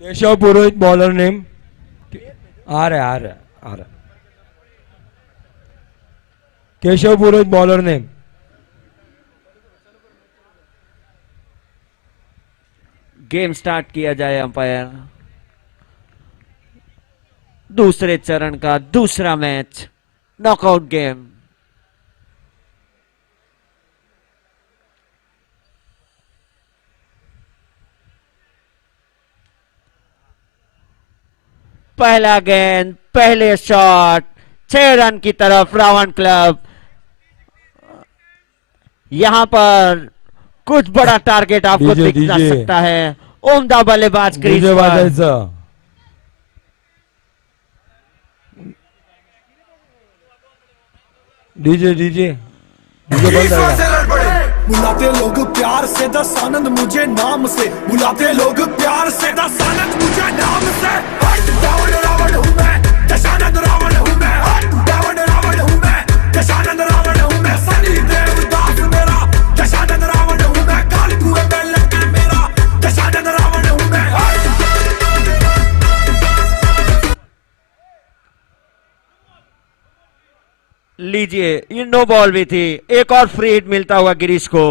केशव पुरोहित bowler name आ रहा केशव पुरोहित bowler name game start किया जाए अंपायर। दूसरे चरण का दूसरा मैच, नॉकआउट गेम। पहला गेंद, पहले शॉट, 6 रन की तरफ रावण क्लब। यहां पर कुछ बड़ा टारगेट आपको डीजे दिख जा डीजे सकता है। उम्दा बल्लेबाज क्रीज डीजे पर। वाजायचं डीजे डीजे डीजे बंद आहे का? बुलाते लोग प्यार से दस आनंद मुझे नाम से, बुलाते लोग प्यार से दस आनंद मुझे नाम से। हट रावण रावण हूँ मैं, दशानंद रावण हूँ मैं। हट रावण रावण हूँ मैं, दशानंद रावण हूँ मैं। सनी देवदास मेरा दशानंद रावण हूँ मैं। काल कुएं में लटके मेरा दशानंद रावण हूँ मैं। लीजिए, ये नो बॉल भी थी। एक और फ्री हिट मिलता हुआ गिरीश को।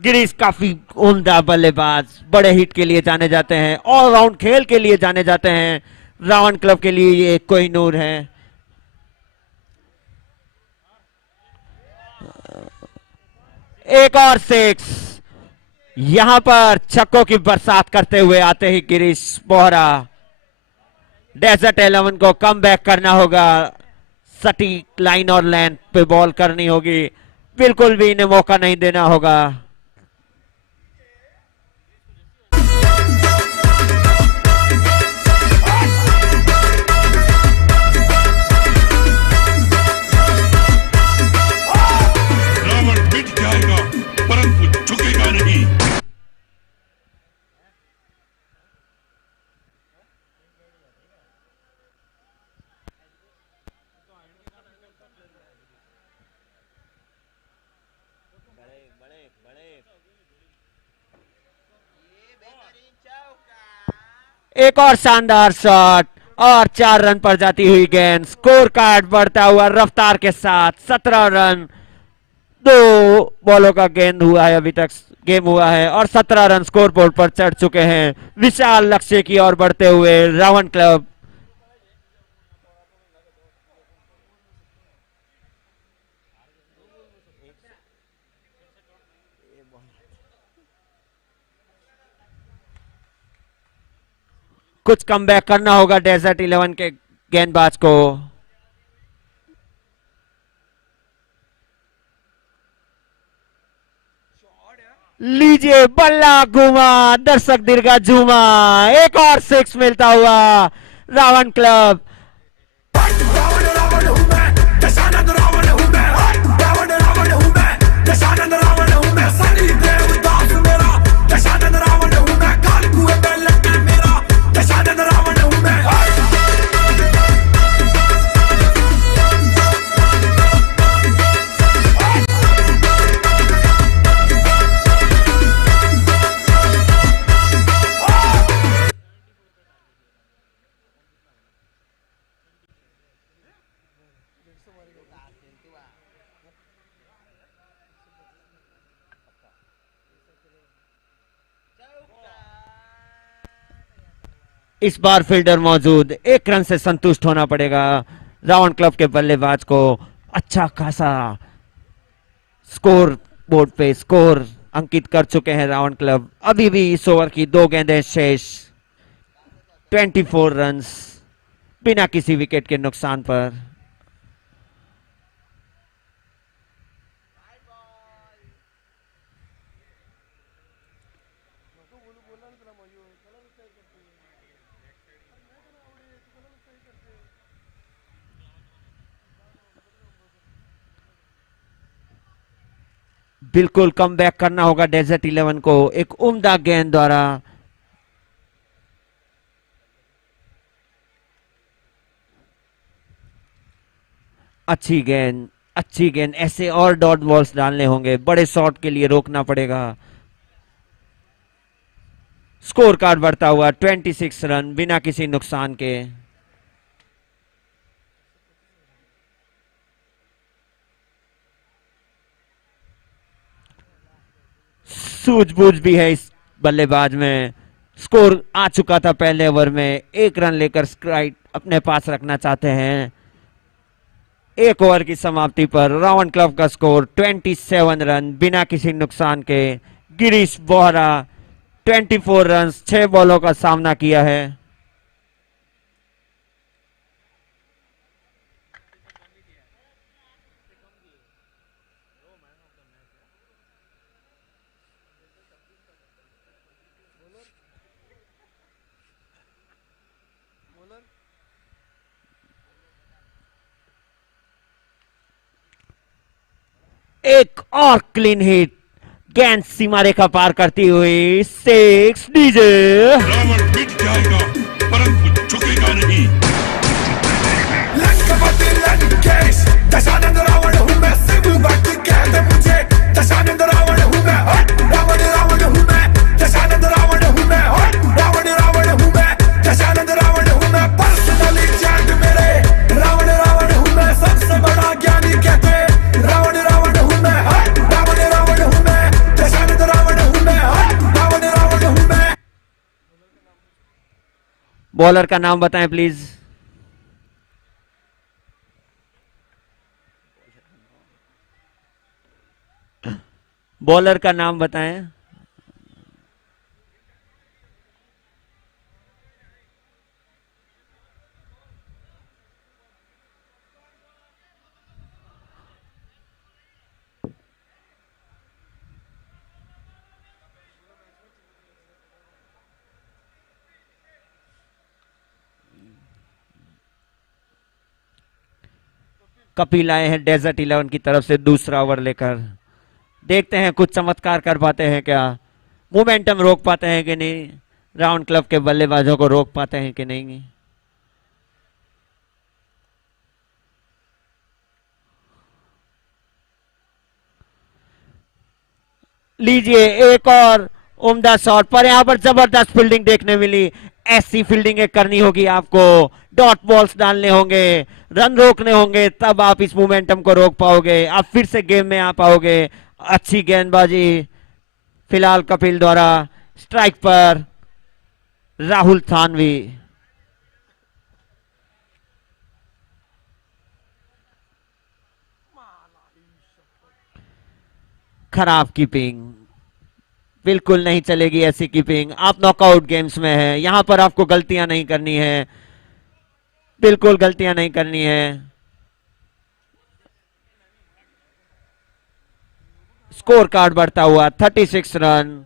गिरीश काफी उम्दा बल्लेबाज, बड़े हिट के लिए जाने जाते हैं, ऑलराउंड खेल के लिए जाने जाते हैं। रावण क्लब के लिए ये कोहिनूर है। एक और 6। यहां पर छक्कों की बरसात करते हुए आते ही गिरीश बोहरा। डेजर्ट 11 को कम बैक करना होगा। सटीक लाइन और लेंथ पे बॉल करनी होगी। बिल्कुल भी इन्हें मौका नहीं देना होगा। रावण मिट जाएगा परंतु झुकेगा नहीं। एक और शानदार शॉट और 4 रन पर जाती हुई गेंद। स्कोर कार्ड बढ़ता हुआ रफ्तार के साथ 17 रन। 2 बॉलों का गेंद हुआ है, अभी तक गेम हुआ है, और 17 रन स्कोर बोर्ड पर चढ़ चुके हैं। विशाल लक्ष्य की ओर बढ़ते हुए रावण क्लब। कुछ कम बैक करना होगा डेजर्ट 11 के गेंदबाज को। लीजिए, बल्ला घूमा, दर्शक दीर्घा झूमा। एक और 6 मिलता हुआ रावण क्लब। रावण रावण हूँ मैं, दशानंद रावण हूँ मैं। रावण रावण हूँ मैं, दशानंद रावण हूँ मैं। सनी देवदास मेरा दशानंद रावण हूँ मैं। काल कुएं में लटके मेरा दशानंद रावण हूँ मैं। इस बार फील्डर मौजूद, 1 रन से संतुष्ट होना पड़ेगा रावण क्लब के बल्लेबाज को। अच्छा खासा स्कोर बोर्ड पे स्कोर अंकित कर चुके हैं रावण क्लब। अभी भी इस ओवर की 2 गेंदें शेष। 24 रन्स बिना किसी विकेट के नुकसान पर। बिल्कुल कम बैक करना होगा डेजर्ट 11 को एक उम्दा गेंद द्वारा। अच्छी गेंद, अच्छी गेंद। ऐसे और डॉट बॉल्स डालने होंगे, बड़े शॉट के लिए रोकना पड़ेगा। स्कोर कार्ड बढ़ता हुआ 26 रन बिना किसी नुकसान के। सूझबूझ भी है इस बल्लेबाज में। स्कोर आ चुका था पहले ओवर में, 1 रन लेकर स्ट्राइक अपने पास रखना चाहते हैं। 1 ओवर की समाप्ति पर रावण क्लब का स्कोर 27 रन बिना किसी नुकसान के। गिरीश बोहरा 24 रन 6 बॉलों का सामना किया है। एक और क्लीन हिट, गेंद सीमा रेखा पार करती हुई 6 डीजे। रावण मिट जाएगा परंतु झुकेगा नहीं। लंकापति लंकेश, दशानंद रावण हूँ मैं, शिव भक्त कहते मुझे दशानंद रावण हूँ मैं। रावण रावण हूँ मैं, दशानंद रावण हूँ मैं। रावण रावण हूँ मैं, दशानंद रावण हूँ मैं। पर्सनली चैट मेरे रावण रावण हूँ मैं। सबसे बड़ा ज्ञानी कहते रावण रावण हूँ मैं। रावण रावण हूँ मैं, दशानंद रावण हूँ मैं। रावण रावण हूँ मैं। बॉलर का नाम बताएं प्लीज। बॉलर का नाम बताएं। कपिल आए हैं डेजर्ट 11 की तरफ से दूसरा ओवर लेकर। देखते हैं कुछ चमत्कार कर पाते हैं क्या, मोमेंटम रोक पाते हैं कि नहीं, राउंड क्लब के बल्लेबाजों को रोक पाते हैं कि नहीं। लीजिए एक और उम्दा शॉट पर, यहां पर जबरदस्त फील्डिंग देखने मिली। ऐसी फील्डिंग करनी होगी आपको, डॉट बॉल्स डालने होंगे, रन रोकने होंगे, तब आप इस मोमेंटम को रोक पाओगे, आप फिर से गेम में आ पाओगे। अच्छी गेंदबाजी फिलहाल कपिल द्वारा। स्ट्राइक पर राहुल थानवी। खराब कीपिंग, बिल्कुल नहीं चलेगी ऐसी कीपिंग। आप नॉकआउट गेम्स में हैं, यहां पर आपको गलतियां नहीं करनी है, बिल्कुल गलतियां नहीं करनी है। स्कोर कार्ड बढ़ता हुआ 36 रन।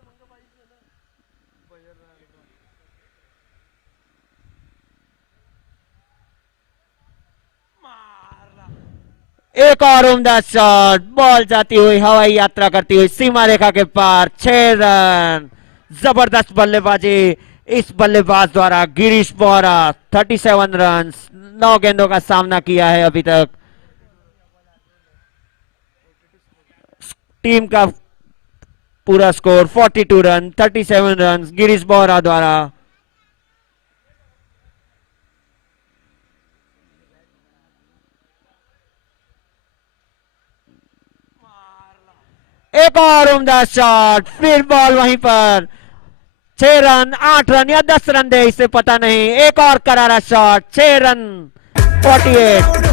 एक और उम्दा शॉट, बॉल जाती हुई हवाई यात्रा करती हुई सीमा रेखा के पार, 6 रन। जबरदस्त बल्लेबाजी इस बल्लेबाज द्वारा। गिरीश बोहरा 37 रन, 9 गेंदों का सामना किया है अभी तक। टीम का पूरा score 42 run, 37 run Girish Bohra द्वारा। एक और उम्दा शॉट, फिर बॉल वहीं पर। 6 रन, 8 रन या 10 रन दे इसे पता नहीं। एक और करारा शॉट, 6 रन, 48।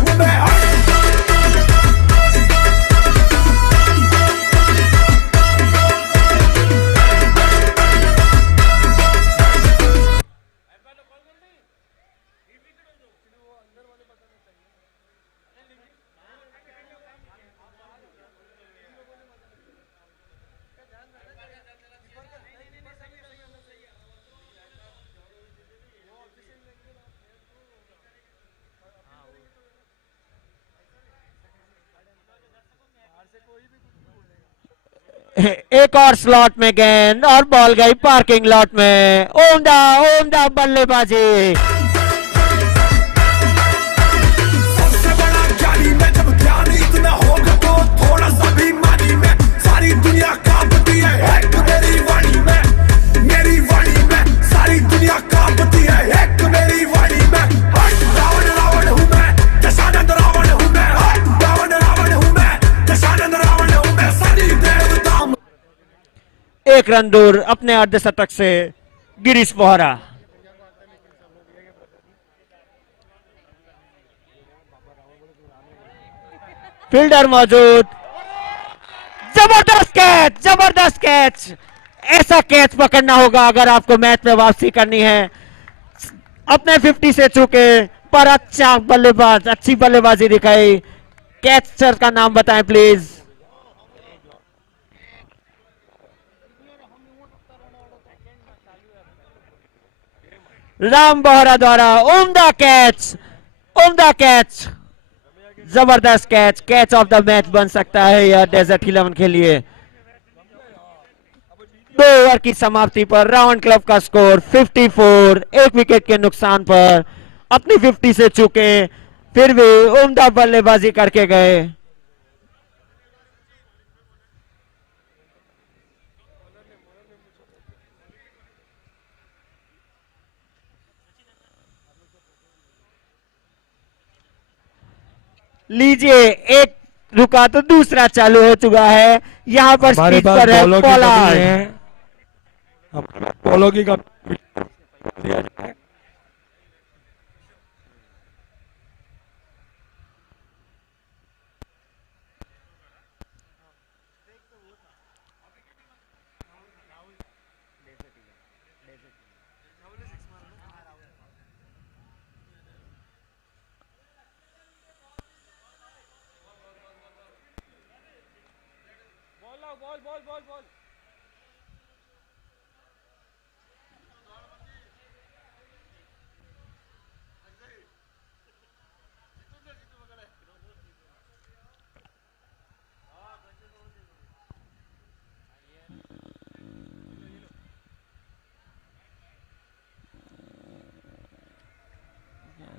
एक और स्लॉट में गेंद और बॉल गई पार्किंग लॉट में। उम्दा उम्दा बल्लेबाजी। सबसे बड़ा ज्ञानी मैं, जब ज्ञान इतना होगा तो थोड़ा सा भी मानी मैं। सारी दुनिया कांपती है मेरी वाणी में, मेरी वाणी में। एक रन दूर अपने अर्धशतक से गिरीश बोहरा। फील्डर मौजूद, जबरदस्त कैच, जबरदस्त कैच। ऐसा कैच पकड़ना होगा अगर आपको मैच में वापसी करनी है। अपने 50 से चूके पर अच्छा बल्लेबाज, अच्छी बल्लेबाजी दिखाई। कैचर का नाम बताएं प्लीज। राम बोहरा द्वारा उम्दा कैच, उम्दा कैच, जबरदस्त catch. Catch of the match बन सकता है यह डेजर्ट 11 के लिए। 2 ओवर की समाप्ति पर रावण क्लब का स्कोर 54, 1 विकेट के नुकसान पर अपनी 50 से चूके फिर भी उम्दा बल्लेबाजी करके गए। लीजिए, एक रुका तो दूसरा चालू हो चुका है। यहां पर हमारे स्पीड पास पर है बॉलों की कमी पोलार्ड। है, हमारे पास बॉलों की कमी है।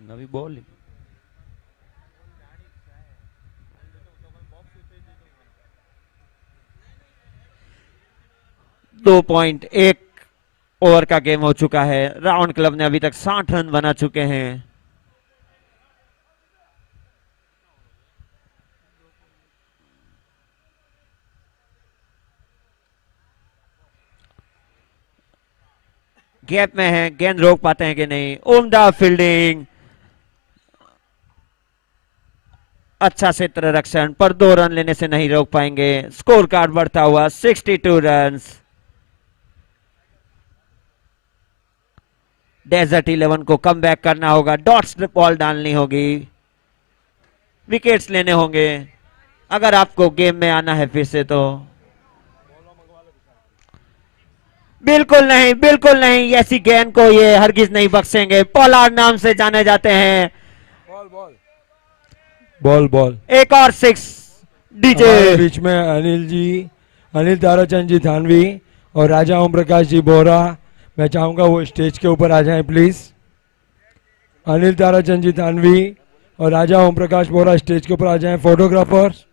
नवी बॉल 2.1 ओवर का गेम हो चुका है। राउंड क्लब ने अभी तक 60 रन बना चुके हैं। गैप में है, गेंद रोक पाते हैं कि नहीं। उम्दा फील्डिंग, अच्छा क्षेत्र रक्षण पर 2 रन लेने से नहीं रोक पाएंगे। स्कोर कार्ड बढ़ता हुआ 62 रन। डेजर्ट 11 को कम बैक करना होगा, डॉट्स बॉल डालनी होगी, विकेट्स लेने होंगे अगर आपको गेम में आना है फिर से। तो बिल्कुल नहीं, बिल्कुल नहीं, ऐसी गेंद को ये हरगिज नहीं बख्शेंगे। पोलार्ड नाम से जाने जाते हैं। बॉल बॉल एक और 6 डीजे। हमारे बीच में अनिल जी, अनिल ताराचंद जी थानवी और राजा ओम प्रकाश जी बोरा, मैं चाहूंगा वो स्टेज के ऊपर आ जाएं प्लीज। अनिल ताराचंद जी थानवी और राजा ओम प्रकाश बोरा स्टेज के ऊपर आ जाएं, फोटोग्राफर्स।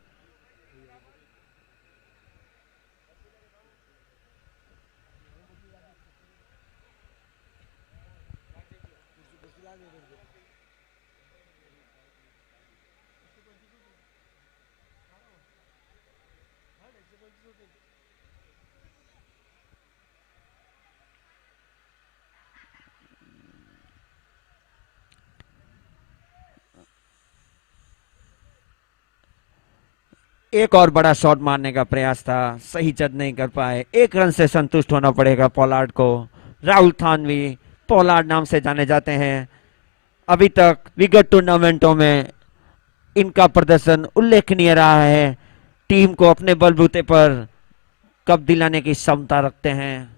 एक और बड़ा शॉट मारने का प्रयास था, सही जज नहीं कर पाए। 1 रन से संतुष्ट होना पड़ेगा पोलार्ड को। राहुल थानवी पोलार्ड नाम से जाने जाते हैं। अभी तक विगत टूर्नामेंटों में इनका प्रदर्शन उल्लेखनीय रहा है। टीम को अपने बलबूते पर कप दिलाने की क्षमता रखते हैं।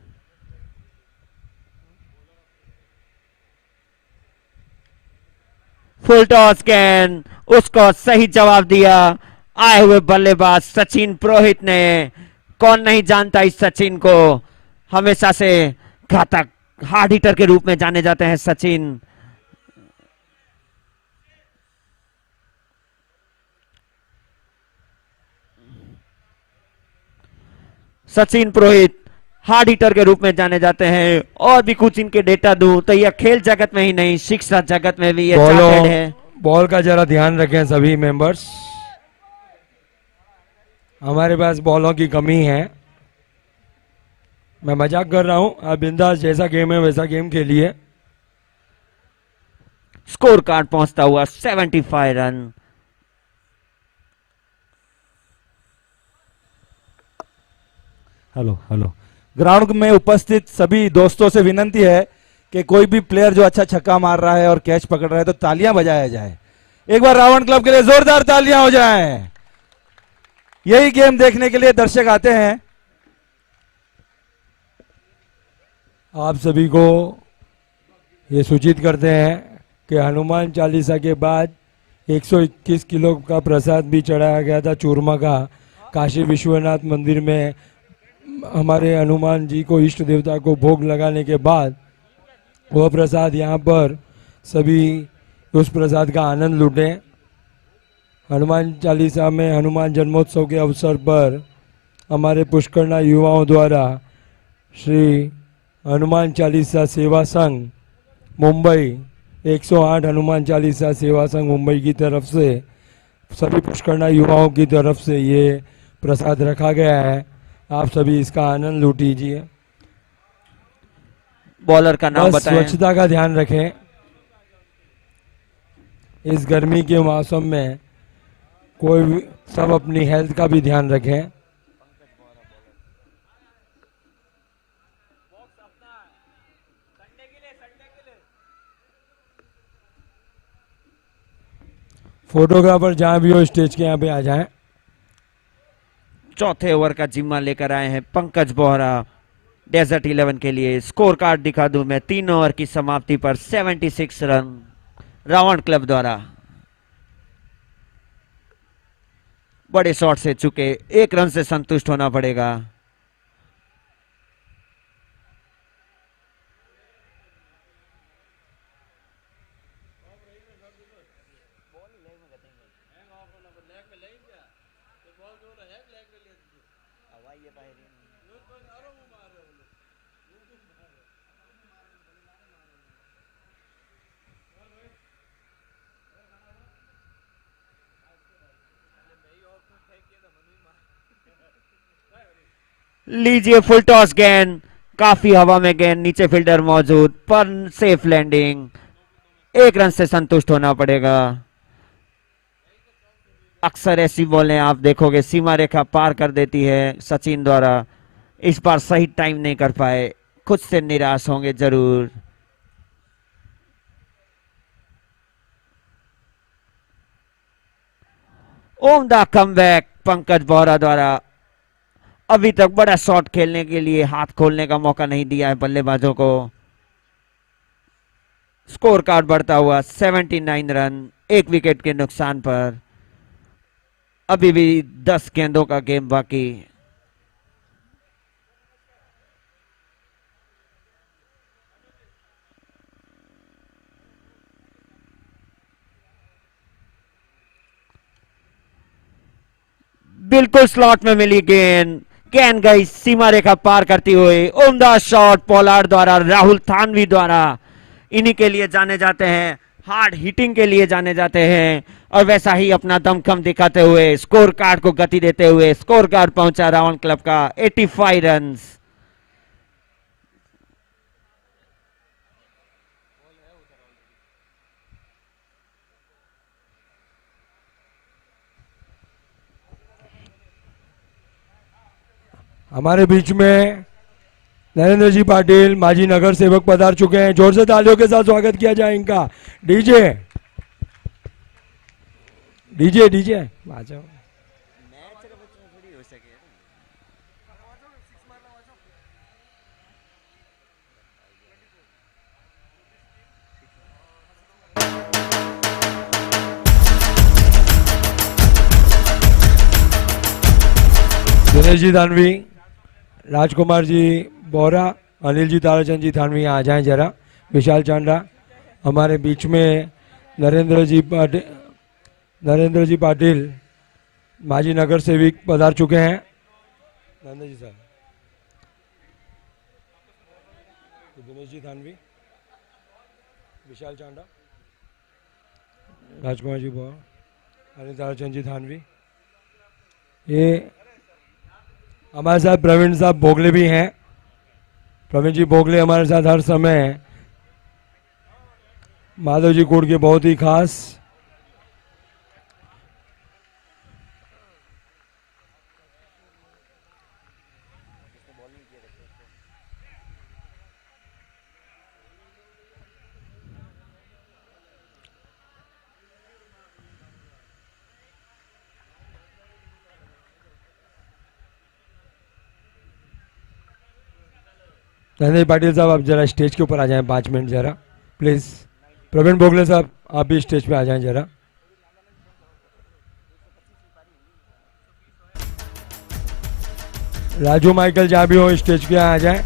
फुल टॉस गेंद, उसको सही जवाब दिया आए हुए बल्लेबाज सचिन पुरोहित ने। कौन नहीं जानता इस सचिन को, हमेशा से घातक हार्ड हिटर के रूप में जाने जाते हैं सचिन। सचिन पुरोहित हार्ड हिटर के रूप में जाने जाते हैं। और भी कुछ इनके डेटा दूं तो यह खेल जगत में ही नहीं, शिक्षा जगत में भी ये चार्टेड है। बॉल का जरा ध्यान रखें सभी मेंबर्स, हमारे पास बॉलों की कमी है। मैं मजाक कर रहा हूँ, आप बिंदास जैसा गेम है वैसा गेम खेलिए। स्कोर कार्ड पहुंचता हुआ 75 रन। हेलो हेलो, ग्राउंड में उपस्थित सभी दोस्तों से विनंती है कि कोई भी प्लेयर जो अच्छा छक्का मार रहा है और कैच पकड़ रहा है तो तालियां बजाया जाए। एक बार रावण क्लब के लिए जोरदार तालियां हो जाएं। यही गेम देखने के लिए दर्शक आते हैं। आप सभी को ये सूचित करते हैं कि हनुमान चालीसा के बाद 121 किलो का प्रसाद भी चढ़ाया गया था चूरमा का काशी विश्वनाथ मंदिर में। हमारे हनुमान जी को इष्ट देवता को भोग लगाने के बाद वह प्रसाद यहाँ पर सभी उस प्रसाद का आनंद लूटें। हनुमान चालीसा में हनुमान जन्मोत्सव के अवसर पर हमारे पुष्करणा युवाओं द्वारा श्री हनुमान चालीसा सेवा संघ मुंबई 108 हनुमान चालीसा सेवा संघ मुंबई की तरफ से सभी पुष्करणा युवाओं की तरफ से ये प्रसाद रखा गया है। आप सभी इसका आनंद लूटीजिए। बॉलर का नाम बस बताएं। स्वच्छता का ध्यान रखें। इस गर्मी के मौसम में कोई भी सब अपनी हेल्थ का भी ध्यान रखें। फोटोग्राफर जहां भी हो स्टेज के यहाँ पे आ जाएं। चौथे ओवर का जिम्मा लेकर आए हैं पंकज बोहरा डेजर्ट 11 के लिए। स्कोर कार्ड दिखा दूं मैं, 3 ओवर की समाप्ति पर 76 रन रावण क्लब द्वारा। बड़े शॉट से चुके, 1 रन से संतुष्ट होना पड़ेगा। लीजिए फुल टॉस गेंद, काफी हवा में गेंद, नीचे फील्डर मौजूद पर सेफ लैंडिंग। 1 रन से संतुष्ट होना पड़ेगा। अक्सर ऐसी बॉलें आप देखोगे सीमा रेखा पार कर देती है सचिन द्वारा। इस बार सही टाइम नहीं कर पाए, खुद से निराश होंगे जरूर। उम्दा कमबैक पंकज बोहरा द्वारा। अभी तक बड़ा शॉट खेलने के लिए हाथ खोलने का मौका नहीं दिया है बल्लेबाजों को। स्कोर कार्ड बढ़ता हुआ 79 रन, 1 विकेट के नुकसान पर। अभी भी 10 गेंदों का गेम बाकी। बिल्कुल स्लॉट में मिली गेंद, गेंद गई सीमा रेखा पार करती हुई। उम्दा शॉट पोलार्ड द्वारा, राहुल थानवी द्वारा। इन्हीं के लिए जाने जाते हैं, हार्ड हिटिंग के लिए जाने जाते हैं और वैसा ही अपना दमखम दिखाते हुए स्कोर कार्ड को गति देते हुए स्कोर कार्ड पहुंचा रावण क्लब का 85 रन। हमारे बीच में नरेंद्र जी पाटिल माजी नगर सेवक पधार चुके हैं। जोर से तालियों के साथ स्वागत किया जाए इनका। डीजे डीजे डीजे आ जाओ। दिनेश जी दानवी, राजकुमार जी बोरा, अनिल जी ताराचंद जी थानवी आ जाएं जरा। विशाल चांडा हमारे बीच में। नरेंद्र जी पाटिल माजी नगर सेवक पधार चुके हैं। नरेंद्र जी साहब, दिनेश जी थानवी, विशाल चांडा, राजकुमार जी बोरा, अनिल ताराचंद जी थानवी। ये हमारे साथ प्रवीण साहब भोगले भी हैं। प्रवीण जी बोगले हमारे साथ हर समय, माधव जी कोड के बहुत ही खास। नंदन पाटिल साहब आप जरा स्टेज के ऊपर आ जाएं 5 मिनट जरा प्लीज। प्रवीण बोगले साहब आप भी स्टेज पे आ जाएं जरा। राजू माइकल जहाँ भी हो स्टेज पे आ जाएं।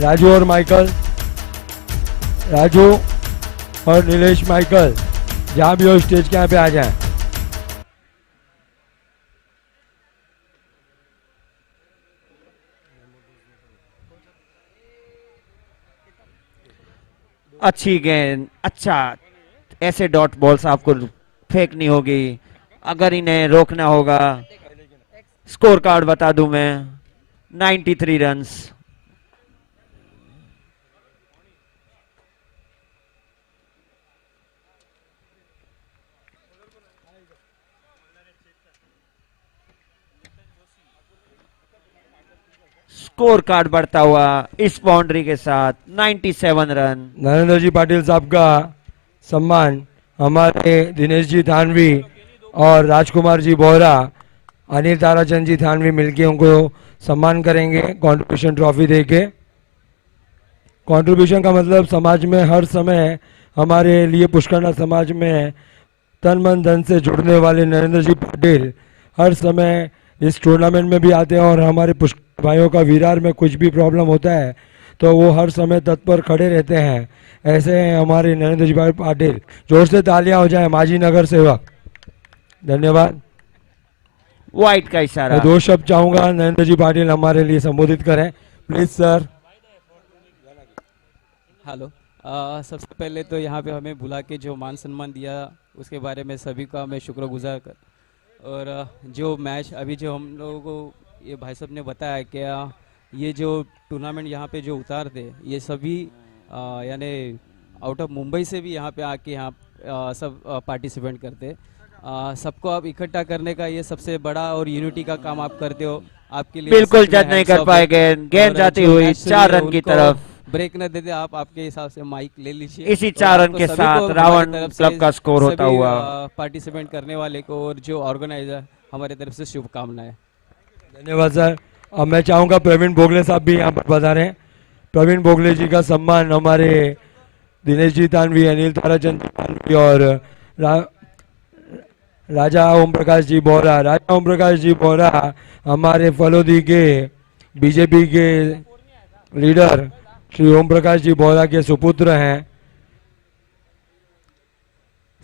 राजू और माइकल, राजू और नीलेश माइकल जहाँ भी हो स्टेज के यहाँ पे आ जाएं। अच्छी गेंद, अच्छा। ऐसे डॉट बॉल्स आपको फेंकनी होगी अगर इन्हें रोकना होगा। स्कोर कार्ड बता दूं मैं, 93 रन्स। स्कोर कार्ड बढ़ता हुआ इस बाउंड्री के साथ 97 रन। नरेंद्र जी पाटिल साहब का सम्मान हमारे दिनेश जी थानवी और राजकुमार जी बोहरा, अनिल ताराचंद जी थानवी मिलके उनको सम्मान करेंगे कंट्रीब्यूशन ट्रॉफी देके। कंट्रीब्यूशन का मतलब समाज में हर समय हमारे लिए पुष्करना समाज में तन मन धन से जुड़ने वाले नरेंद्र जी पाटिल हर समय इस टूर्नामेंट में भी आते हैं और हमारे पुष्कर भाइयों का विरार में कुछ भी प्रॉब्लम होता है तो वो हर समय तत्पर खड़े रहते हैं। ऐसे हैं हमारे नरेंद्र जी भाई पाटिल। जोर से तालियां हो जाए माजी नगर सेवक। धन्यवाद। वाइट का इशारा। मैं 2 शब्द चाहूंगा नरेंद्र जी पाटिल हमारे लिए संबोधित करें प्लीज सर। हेलो। सबसे पहले तो यहाँ पे हमें बुला के जो मान सम्मान दिया उसके बारे में सभी का मैं शुक्रगुजार कर। और जो मैच अभी जो हम लोगों को ये भाई साहब ने बताया कि ये जो टूर्नामेंट यहाँ पे जो उतार थे ये सभी यानी आउट ऑफ मुंबई से भी यहाँ पे आके यहाँ सब पार्टिसिपेंट करते। सबको आप इकट्ठा करने का ये सबसे बड़ा और यूनिटी का काम आप करते हो। आपके लिए बिल्कुल सच में जज नहीं hands कर off पाए है। गेंद और जाती जो हुई मैच 4 है, रन की उनको तरफ। ब्रेक न देते आप आपके हिसाब से माइक ले लीजिए। इसी और 4 रन आपको के सभी साथ को हमारी रावण तरफ से क्लब का स्कोर होता सभी, हुआ। पार्टिसिपेंट करने वाले को और जो ऑर्गेनाइजर हमारी तरफ से शुभकामनाएं। धन्यवाद सर। अब मैं चाहूंगा प्रवीण बोगले साहब भी यहाँ पर पधारे हैं। प्रवीण बोगले जी का सम्मान हमारे दिनेश जी तानवी, अनिल ताराचंद जी तानवी और राजा ओम प्रकाश जी बोहरा। राजा ओम प्रकाश जी बोहरा हमारे फलोदी के बीजेपी के लीडर श्री ओम प्रकाश जी बोहरा के सुपुत्र हैं।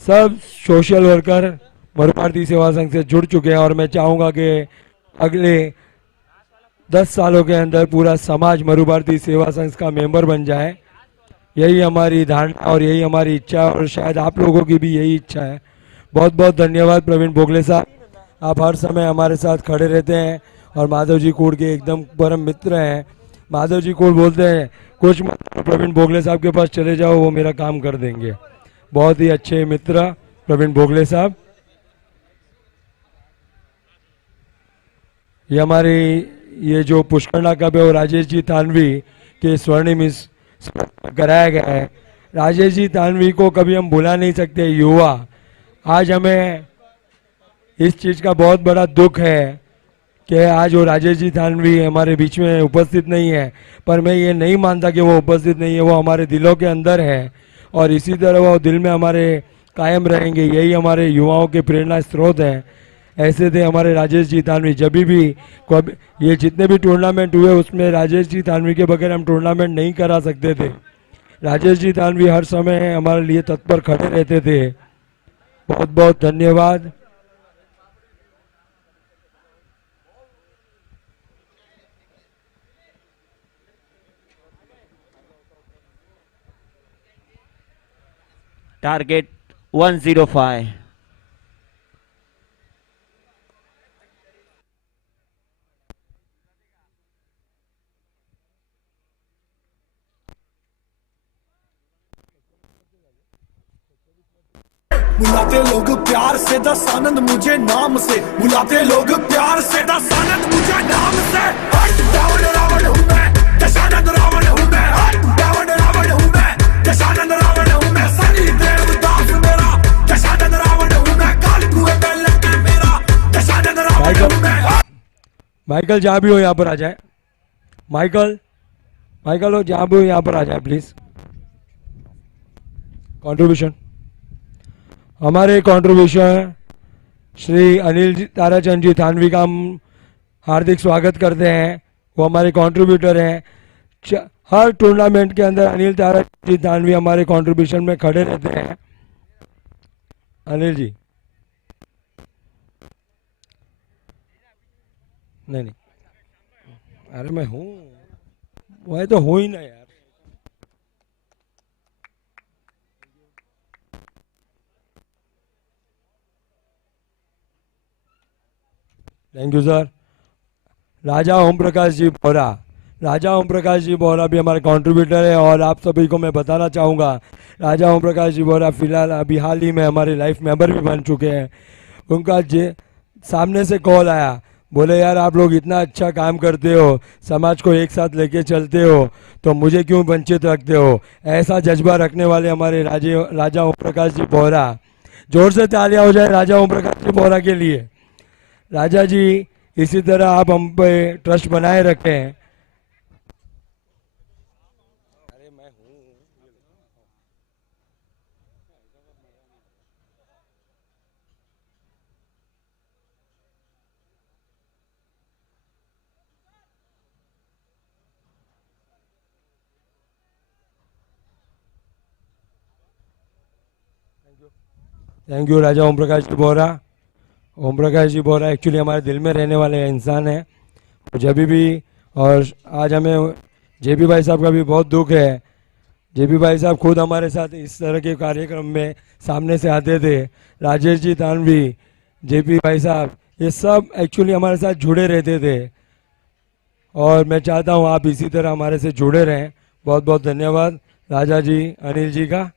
सब सोशल वर्कर मरु भारती सेवा संघ से जुड़ चुके हैं और मैं चाहूंगा कि अगले 10 सालों के अंदर पूरा समाज मरु भारती सेवा संघ का मेंबर बन जाए। यही हमारी धारणा और यही हमारी इच्छा और शायद आप लोगों की भी यही इच्छा है। बहुत बहुत धन्यवाद प्रवीण बोगले साहब, आप हर समय हमारे साथ खड़े रहते हैं और माधव जी कोड के एकदम परम मित्र हैं। माधव जी कोड बोलते हैं कुछ मत करो, प्रवीण बोगले साहब के पास चले जाओ वो मेरा काम कर देंगे। बहुत ही अच्छे मित्र प्रवीण बोगले साहब। ये हमारी ये जो पुष्करना कप है वो राजेश जी तानवी के स्वर्णिम इस कराया गया है। राजेश जी तानवी को कभी हम भुला नहीं सकते। युवा, आज हमें इस चीज का बहुत बड़ा दुख है कि आज वो राजेश जी तानवी हमारे बीच में उपस्थित नहीं है, पर मैं ये नहीं मानता कि वो उपस्थित नहीं है। वो हमारे दिलों के अंदर है और इसी तरह वो दिल में हमारे कायम रहेंगे। यही हमारे युवाओं के प्रेरणा स्रोत हैं। ऐसे थे हमारे राजेश जी तानवी। जब भी ये जितने भी टूर्नामेंट हुए उसमें राजेश जी तानवी के बगैर हम टूर्नामेंट नहीं करा सकते थे। राजेश जी तानवी हर समय हमारे लिए तत्पर खड़े रहते थे। बहुत बहुत धन्यवाद। टारगेट 105। बुलाते लोग प्यार से दस आनंद मुझे नाम से, बुलाते लोग प्यार से दस आनंद मुझे नाम से। हट रावण रावण हूँ मैं, दशानंद रावण हूँ मैं। हट रावण रावण हूँ मैं, दशानंद रावण हूँ मैं। सनी देवदास मेरा, दशानंद रावण हूँ मैं। काल कुएं में लगे मेरा, दशानंद रावण हूँ मैं। माइकल जहाँ भी हो यहाँ पर आ जाए। माइकल हो जहाँ भी हो यहाँ पर आ जाए प्लीज। कंट्रीब्यूशन, हमारे कंट्रीब्यूशन श्री अनिल ताराचंद जी थानवी का हम हार्दिक स्वागत करते हैं। वो हमारे कंट्रीब्यूटर हैं। हर टूर्नामेंट के अंदर अनिल ताराचंद जी थानवी हमारे कंट्रीब्यूशन में खड़े रहते हैं। अनिल जी नहीं, अरे मैं हूँ, वह तो हूँ ही ना यार। Thank you sir. Raja Om Prakash ji Bora, Raja Om Prakash ji Bora भी हमारे कंट्रीब्यूटर है। और आप सभी को मैं बताना चाहूँगा, राजा ओम प्रकाश जी बोरा फिलहाल अभी हाल ही में हमारे लाइफ मेंबर भी बन चुके हैं। उनका सामने से कॉल आया, बोले यार आप लोग इतना अच्छा काम करते हो, समाज को एक साथ लेके चलते हो, तो मुझे क्यों वंचित रखते हो। ऐसा जज्बा रखने वाले हमारे राजा ओम प्रकाश जी बोरा, जोर से तालियां हो जाए राजा ओम प्रकाश जी बोरा के लिए। राजा जी इसी तरह आप हम पे ट्रस्ट बनाए रखें। Thank you Raja Om Prakash ji Bora. Om Prakash ji Bora actually हमारे दिल में रहने वाले इंसान हैं। जब भी, और आज हमें जेपी भाई साहब का भी बहुत दुख है। जेपी भाई साहब खुद हमारे साथ इस तरह के कार्यक्रम में सामने से आते थे। राजेश जी तानवी, जेपी भाई साहब, ये सब एक्चुअली हमारे साथ जुड़े रहते थे। और मैं चाहता हूँ आप इसी तरह हमारे से जुड़े रहें। बहुत बहुत धन्यवाद राजा जी, अनिल जी का।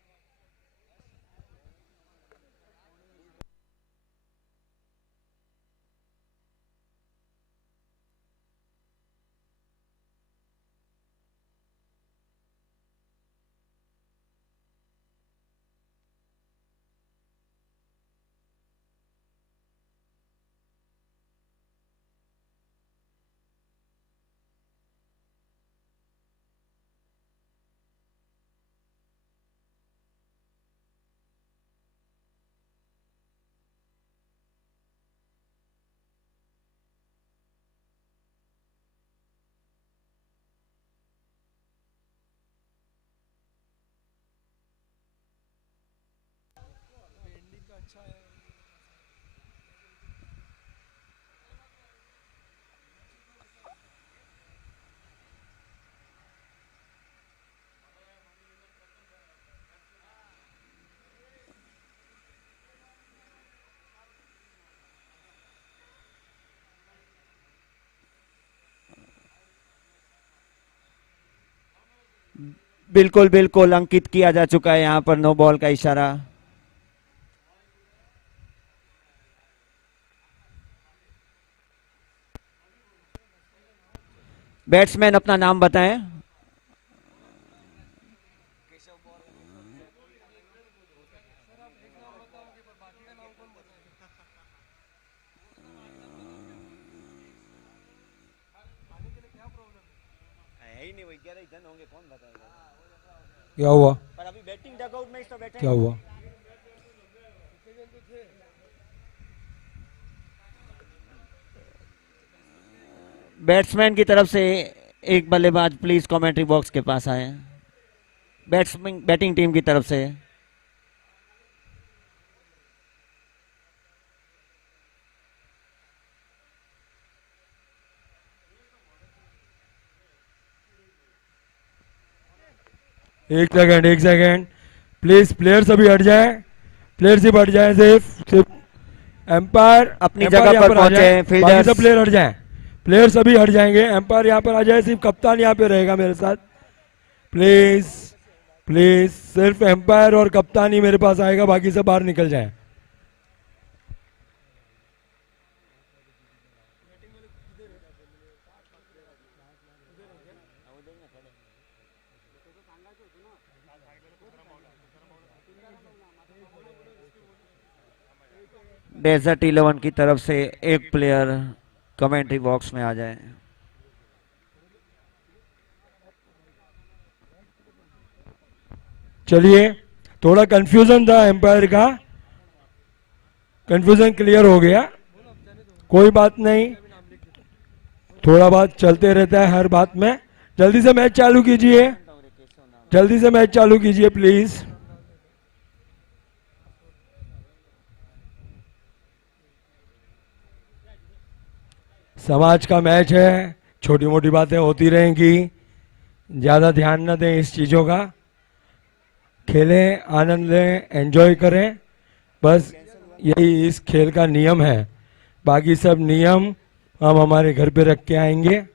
बिल्कुल बिल्कुल अंकित किया जा चुका है यहाँ पर नो बॉल का इशारा। बैट्समैन अपना नाम बताएं। क्या हुआ? पर अभी बैटिंग डगआउट में तो बैठे। क्या हुआ? बैट्समैन की तरफ से एक बल्लेबाज प्लीज कमेंट्री बॉक्स के पास आए। बैट्समैन बैटिंग टीम की तरफ से एक सेकंड प्लीज, प्लेयर सभी हट जाए, प्लेयर सिर्फ हट जाए, सिर्फ एम्पायर अपनी जगह पर पहुंचे। फील्डर्स सब प्लेयर हट जाए, प्लेयर सभी हट जाएंगे। एम्पायर यहाँ पर आ जाए, सिर्फ कप्तान यहाँ पे रहेगा मेरे साथ प्लीज। प्लीज सिर्फ एम्पायर और कप्तान ही मेरे पास आएगा, बाकी सब बाहर निकल जाएं। डेजर्ट 11 की तरफ से एक प्लेयर कमेंट्री बॉक्स में आ जाए। चलिए, थोड़ा कंफ्यूजन था एम्पायर का, कंफ्यूजन क्लियर हो गया, कोई बात नहीं, थोड़ा बात चलते रहता है हर बात में। जल्दी से मैच चालू कीजिए, जल्दी से मैच चालू कीजिए प्लीज। समाज का मैच है, छोटी मोटी बातें होती रहेंगी, ज्यादा ध्यान न दें इस चीजों का। खेलें, आनंद लें, एंजॉय करें, बस यही इस खेल का नियम है। बाकी सब नियम हम हमारे घर पे रख के आएंगे।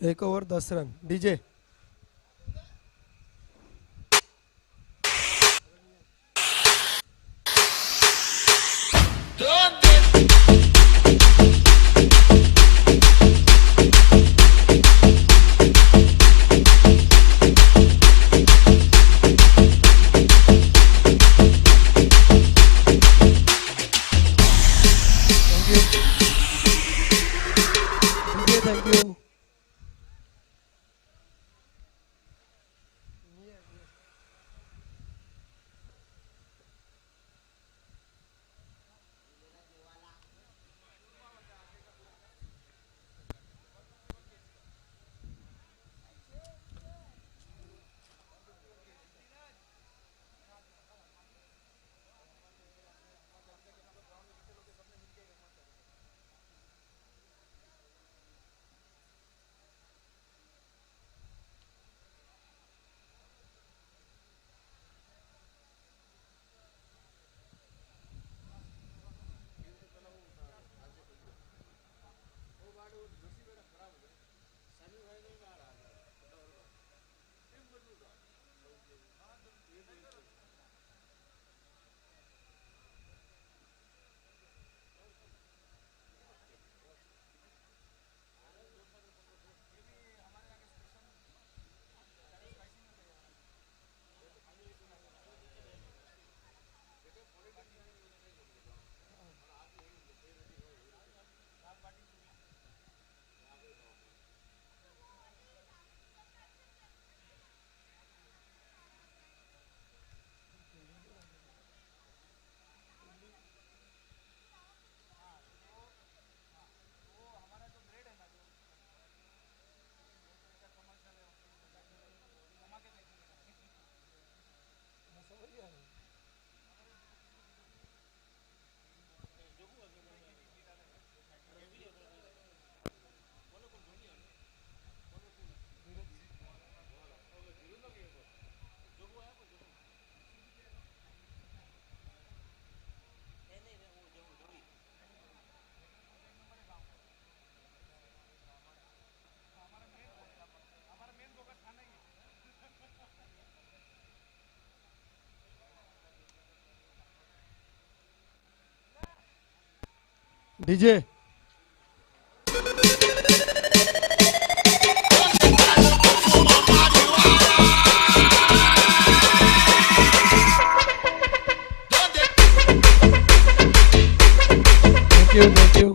एक over 10 run. DJ thank you. DJ thank you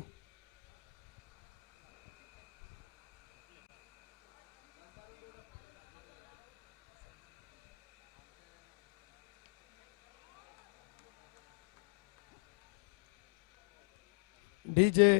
DJ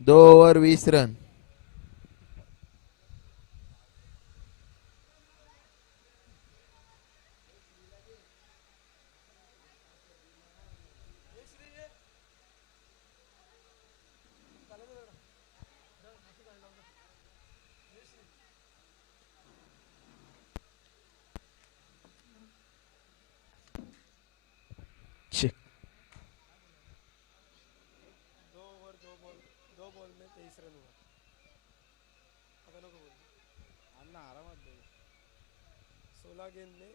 दो ओवर 20 रन। Check. दो बॉल में 23 रन हुआ। अतनो को बोल 16 गेंद में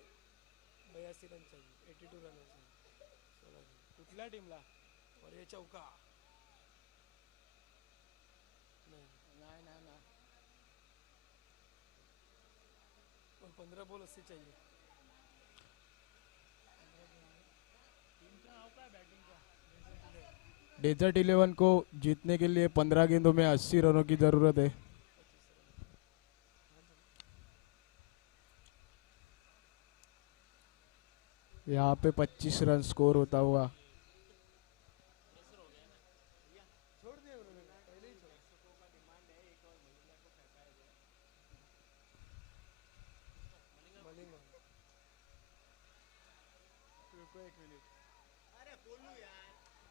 82 रन चाहिए, 82 रन चाहिए 16 गेंद। कुठल्या टीमला? और ये चौका नहीं और 15 बॉल 80 चाहिए। डेजर्ट 11 को जीतने के लिए 15 गेंदों में 80 रनों की जरूरत है। यहाँ पे 25 रन स्कोर होता हुआ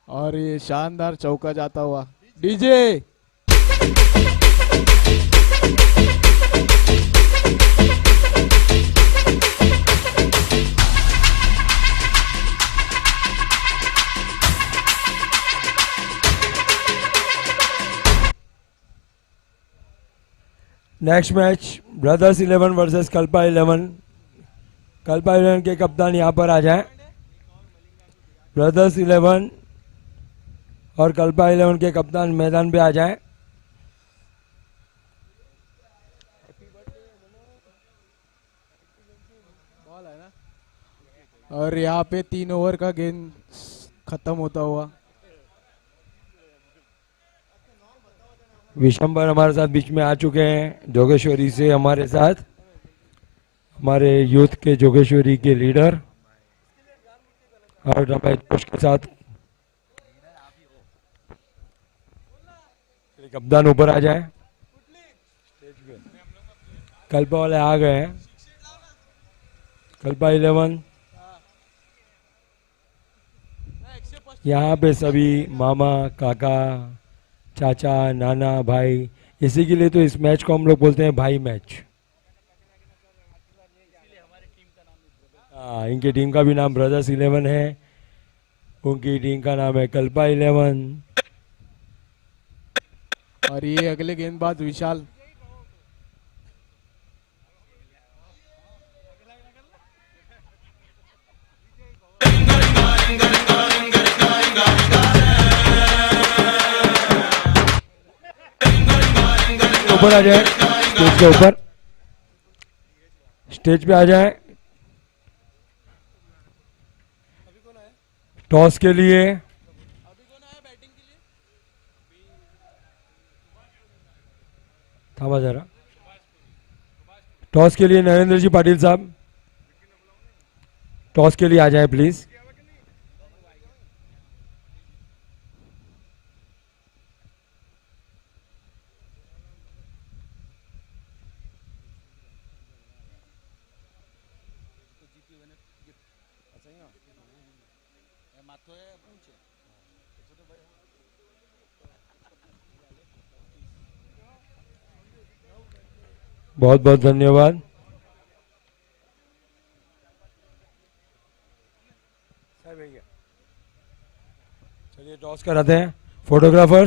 और ये शानदार चौका जाता हुआ DJ next match brothers 11 versus Kalpa 11। Kalpa 11 के कप्तान यहाँ पर आ जाएं। ब्रदर्स 11 और कल्पा 11 के कप्तान मैदान पे आ जाएं। और यहाँ पे 3 ओवर का गेंद खत्म होता हुआ विशंबर हमारे साथ बीच में आ चुके हैं जोगेश्वरी से, हमारे साथ हमारे यूथ के जोगेश्वरी के लीडर और रमेश जोश के साथ कप्तान ऊपर आ जाए। कल्पा वाले आ गए हैं। कल्पा 11 यहाँ पे सभी मामा काका चाचा नाना भाई, इसी के लिए तो इस मैच को हम लोग बोलते हैं भाई मैच। हाँ, इनकी टीम का भी नाम ब्रदर्स 11 है, उनकी टीम का नाम है कल्पा 11। और ये अगले गेंदबाज विशाल ऊपर आ जाए, स्टेज के ऊपर, स्टेज पे आ जाए। टॉस के लिए थामा जरा, टॉस के लिए नरेंद्र जी पाटिल साहब टॉस के लिए आ जाए प्लीज। बहुत बहुत धन्यवाद। चलिए टॉस कराते हैं। फोटोग्राफर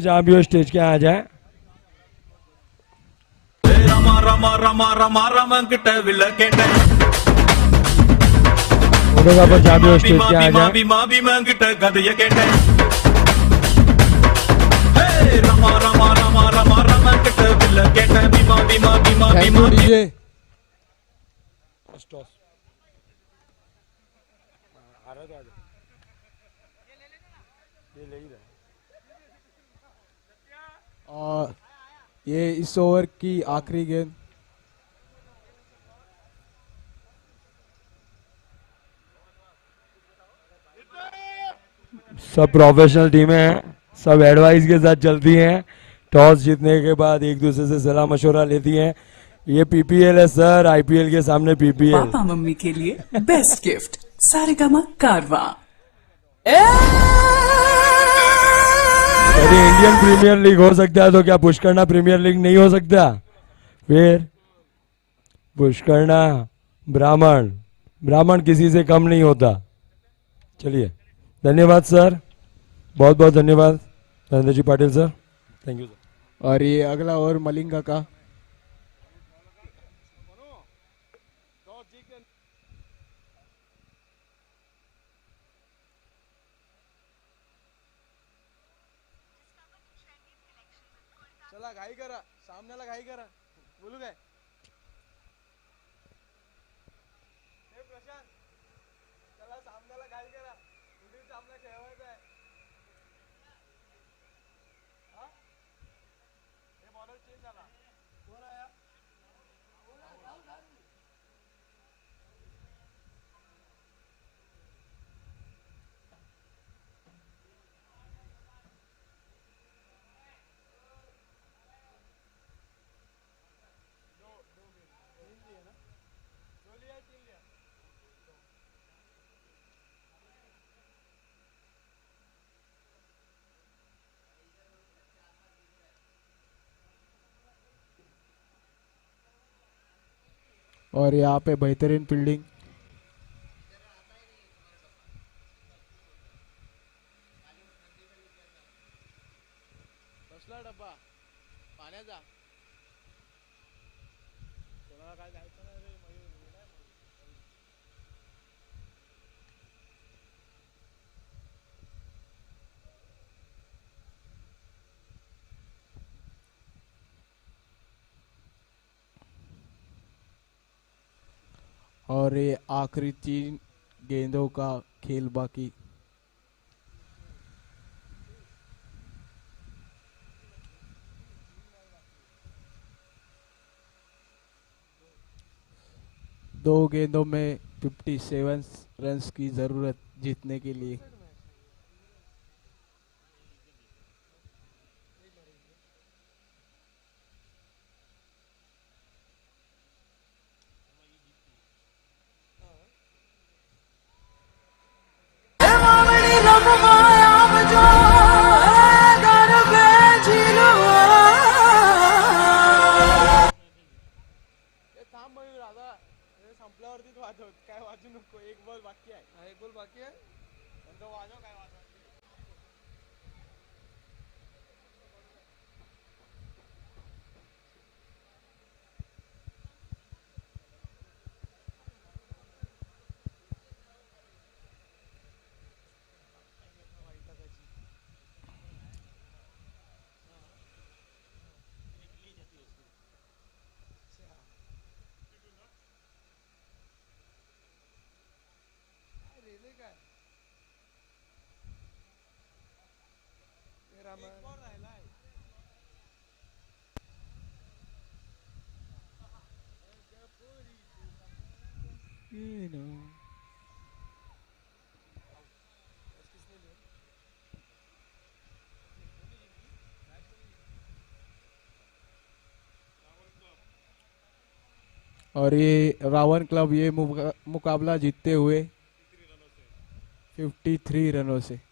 जहां भी हो स्टेज के आ जाए। रामा रामा रामा रामा रामा किट विलकेट फोटोग्राफर जहां भी हो स्टेज के आ जाए। बीमा बीमा किट गद यकेट हे रामा रामा रामा रामा रामा किट विलकेट बीमा बीमा बीमा थैंक यू डीजे। और ये इस ओवर की आखिरी गेंद। सब प्रोफेशनल टीमें हैं, सब एडवाइस के साथ चलती हैं। टॉस जीतने के बाद एक दूसरे से सलाह मशवरा लेती हैं। ये पीपीएल है सर, आईपीएल के सामने पीपीएल। पापा मम्मी के लिए बेस्ट गिफ्ट सारेगामा कारवा। यदि इंडियन प्रीमियर लीग हो सकता है तो क्या पुष्करना प्रीमियर लीग नहीं हो सकता? फिर पुष्करना ब्राह्मण किसी से कम नहीं होता। चलिए धन्यवाद सर, बहुत बहुत धन्यवाद Narendra ji Patil sir, thank you sir. और ये अगला ओवर मलिंगा का। चला घाई करा, सामन्याला घाई करा, बोलू काय? हे प्रशांत, चला सामन्याला घाई करा, पुढील सामना खेळवायचा आहे. हा? हे बॉलर चेंज झाला. कोण आहे? और यहाँ पे बेहतरीन फील्डिंग। कसला डब्बा पाण्याचा? कोणाला काय जायचं नाही रे मयूर. और ये आखिरी 3 गेंदों का खेल बाकी। दो गेंदों में 57 रन्स की जरूरत जीतने के लिए। संपल्यावरती वाजव, काय वाजू नको. एक बॉल बाकी आहे. एक बॉल बाकी आहे, नंतर वाजव काय वाजवायचं. और ये रावण क्लब ये मुकाबला जीतते हुए 53 रनों से।